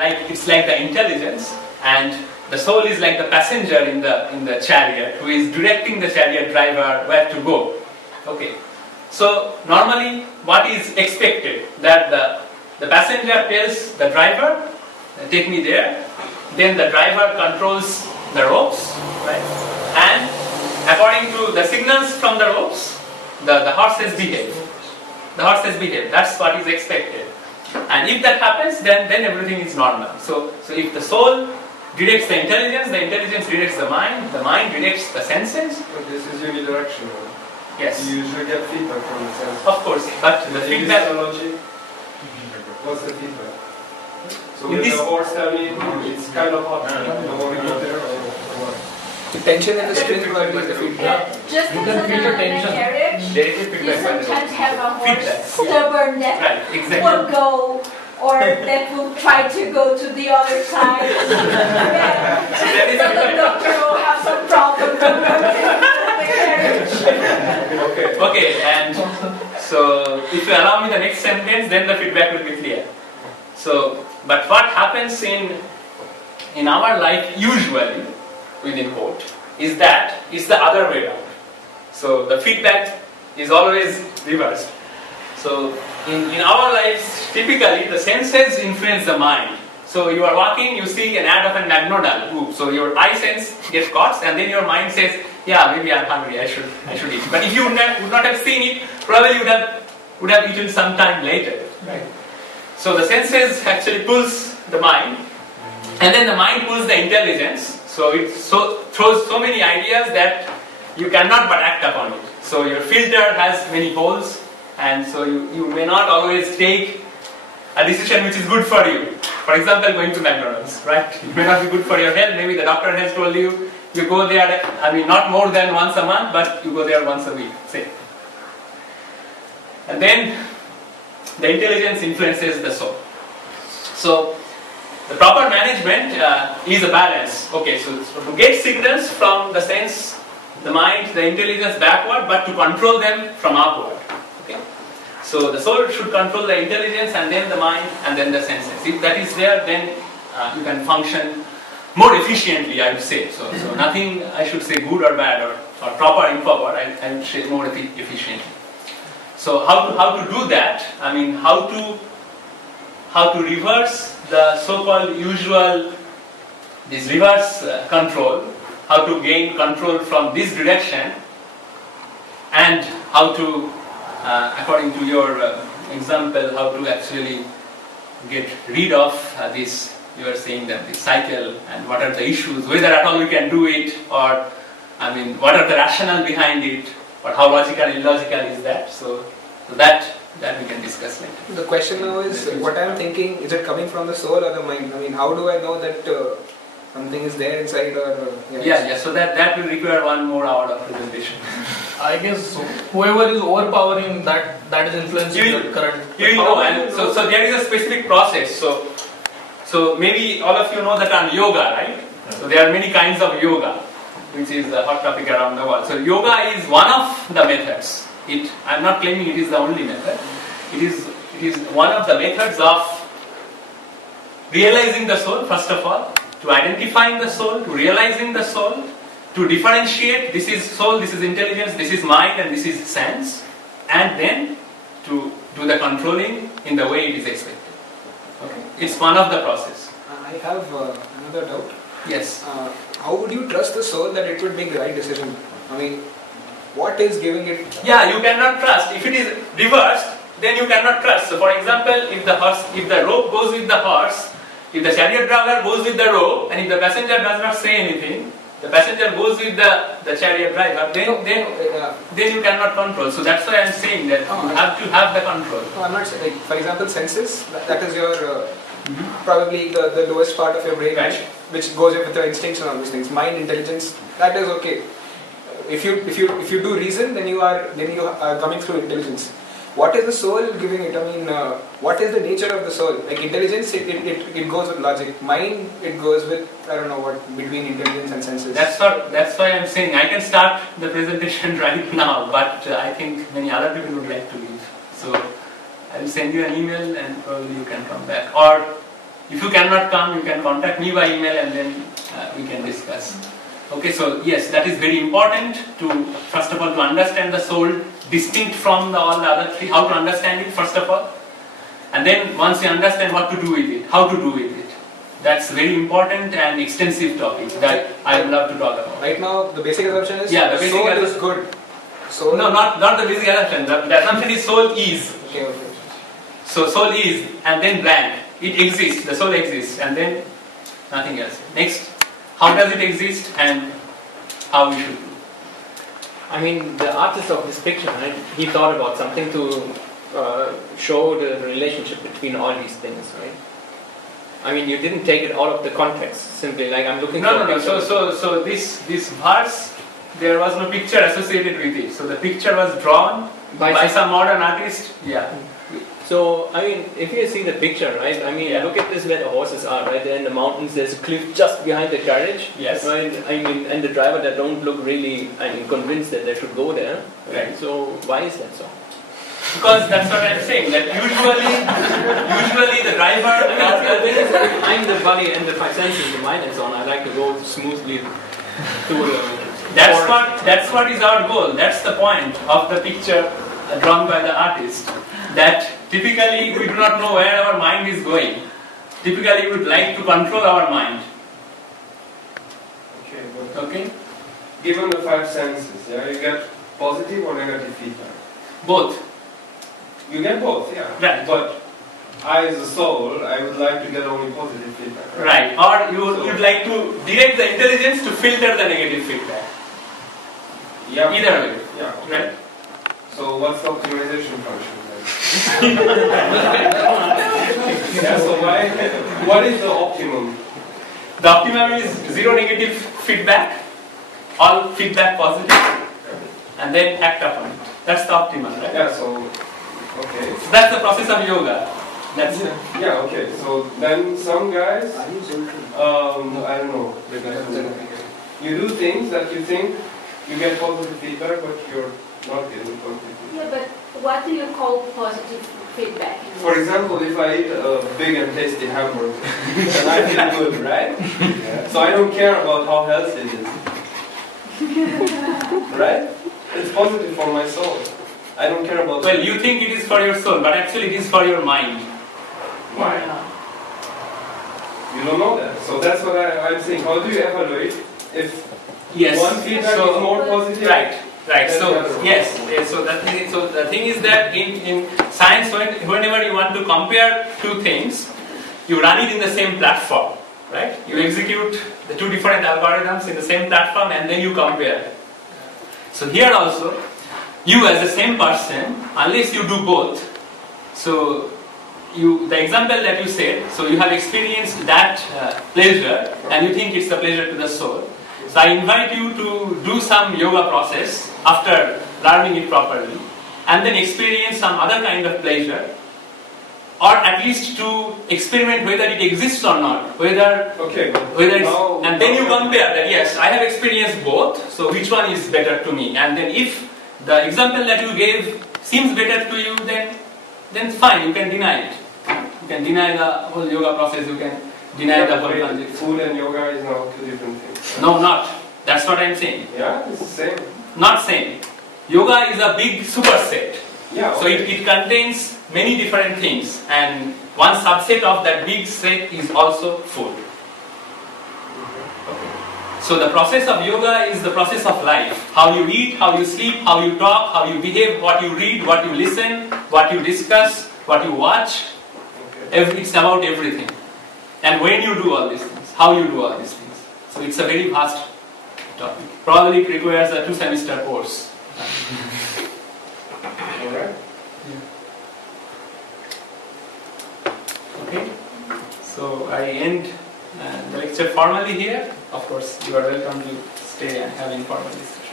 It's like the intelligence, and the soul is like the passenger in the chariot who is directing the chariot driver where to go. Okay. So normally what is expected, that the passenger tells the driver, take me there, then the driver controls the ropes, right? And according to the signals from the ropes, the horses behave. The horses behave. That's what is expected. And if that happens, then everything is normal. So if the soul directs the intelligence directs the mind directs the senses. But this is unidirectional. Yes. You usually get feedback from the sense. Of course, but the feedback. What's the feedback? So when the horse tell me it's kind of hot, don't want to go there or what? The tension in the string is the feedback. Just as in a carriage, you sometimes have a horse stubborn that will go, or that will try to go to the other side. So the doctor will have some problem to go to the carriage. Okay, and so if you allow me the next sentence, then the feedback will be clear. So, but what happens in our life usually, within quote, is that it's the other way around. So the feedback is always reversed. So in our lives, typically the senses influence the mind. So you are walking, you see an ad of a McDonald's, so your eye sense gets caught, and then your mind says, yeah, maybe I'm hungry, I should eat. But if you would not have seen it, probably you would have eaten sometime later. Right? So the senses actually pulls the mind, and then the mind pulls the intelligence. So it throws so many ideas that you cannot but act upon it. So your filter has many holes, and so you may not always take a decision which is good for you. For example, going to McDonald's, right? It may not be good for your health. Maybe the doctor has told you go there, not more than once a month, but you go there once a week, say. And then the intelligence influences the soul. So the proper management is a balance. Okay, so to get signals from the sense, the mind, the intelligence backward, but to control them from upward. Okay, so the soul should control the intelligence, and then the mind, and then the senses. If that is there, then you can function more efficiently, I would say. So nothing I should say good or bad or proper and forward. I would say more efficiently. So how to do that? How to reverse the so-called usual, this reverse control, how to gain control from this direction, and how to, according to your example, how to actually get rid of this, you are saying that this cycle, and what are the issues, whether at all we can do it, or what are the rationale behind it, or how logical, illogical is that. So that we can discuss later. The question now is, what I am thinking, is it coming from the soul or the mind? How do I know that something is there inside, or yeah. So that will require 1 more hour of presentation. I guess whoever is overpowering that is influencing the current. So there is a specific process. So maybe all of you know the term yoga, right? So there are many kinds of yoga, which is a hot topic around the world. So yoga is one of the methods. I am not claiming it is the only method. It is one of the methods of realizing the soul, first of all, to identifying the soul, to realizing the soul, to differentiate, this is soul, this is intelligence, this is mind, and this is sense, and then to do the controlling in the way it is expected. Okay? It's one of the process. I have another doubt. Yes. How would you trust the soul that it would make the right decision? What is giving it? Yeah, you cannot trust. If it is reversed, then you cannot trust. So, for example, if the rope goes with the horse, if the chariot driver goes with the rope, and if the passenger does not say anything, the passenger goes with the chariot driver, then you cannot control. So that's why I am saying that you have to have the control. No, I'm not saying. For example, senses. That is your probably the lowest part of your brain, right, which goes with the instincts and all these things. Mind, intelligence, that is okay. If you do reason, then you are coming through intelligence. What is the soul giving it? What is the nature of the soul? Like intelligence, it goes with logic. Mind, it goes with, I don't know what, between intelligence and senses. That's why I'm saying I can start the presentation right now, but I think many other people would like to leave. So I'll send you an email and probably you can come back. Or If you cannot come, you can contact me by email and then we can discuss. Okay, so yes, that is very important to, first of all, to understand the soul distinct from all the other three, how to understand it first of all. And then once you understand what to do with it, how to do with it. That's very important and extensive topic that I would love to talk about. Right now, the basic assumption is the basic soul is good. Soul. No, not the basic assumption. The assumption is soul is. Okay. So soul is, and then blank. It exists. The soul exists, and then nothing else. Next, how does it exist, and how we should do. I mean, the artist of this picture, right? He thought about something to show the relationship between all these things, right? I mean, you didn't take it out of the context. Simply, like I'm looking. No. So this verse, there was no picture associated with it. So the picture was drawn by some modern artist. Yeah. So I mean, if you see the picture, right? I mean, look at this where the horses are, right? There in the mountains. There's a cliff just behind the carriage. Yes. Right. I mean, and the driver that don't look really, convinced that they should go there. Right. So why is that so? Because that's what I'm saying. That usually the driver. I'm the body and the five senses, the mind and so on. I like to go smoothly through the. That's what is our goal. That's the point of the picture drawn by the artist. That typically we do not know where our mind is going. Typically we would like to control our mind. Okay. Given the five senses, you get positive or negative feedback. Both. You get both, yeah. Right. But I, as a soul, I would like to get only positive feedback. Right. Or you would like to direct the intelligence to filter the negative feedback. Yeah. Either way. Yeah. Okay. Right. So what's the optimization function then? So what is the optimum? The optimum is zero negative feedback, all feedback positive, and then act upon it. That's the optimum, right? Yeah, so, okay. So that's the process of yoga. That's it. Yeah, okay. So then some guys, I don't know, you do things that you think you get positive feedback, but you're not getting positive feedback. Yeah, but what do you call positive feedback? For example, if I eat a big and tasty hamburger, then I feel good, right? Yeah. So I don't care about how healthy it is. Right? It's positive for my soul. I don't care about... Well, you think it is for your soul, but actually it is for your mind. Why? You don't know that. So that's what I'm saying. How do you evaluate if one feedback is more positive? Right. So yes. So the thing is that in science, whenever you want to compare two things, you run it in the same platform, right? You execute the two different algorithms in the same platform, and then you compare. So here also, you as the same person, unless you do both. So the example that you said, so you have experienced that pleasure, and you think it's the pleasure to the soul. So I invite you to do some yoga process after learning it properly, and then experience some other kind of pleasure, or at least to experiment whether it exists or not, whether it's, and then you compare that, yes, I have experienced both, so which one is better to me? And then if the example that you gave seems better to you, then fine, you can deny it. You can deny the whole yoga process, you can deny the whole transaction. Food and yoga is now two different things. No, not. That's what I'm saying. Yeah, it's the same. Not same. Yoga is a big superset. Yeah. So it contains many different things, and one subset of that big set is also food. So the process of yoga is the process of life. How you eat, how you sleep, how you talk, how you behave, what you read, what you listen, what you discuss, what you watch. It's about everything. And when you do all these things, how you do all these things. So it's a very vast topic. Probably it requires a 2-semester course. Alright. Okay. So I end the lecture formally here. Of course, you are welcome to stay and have informal discussion.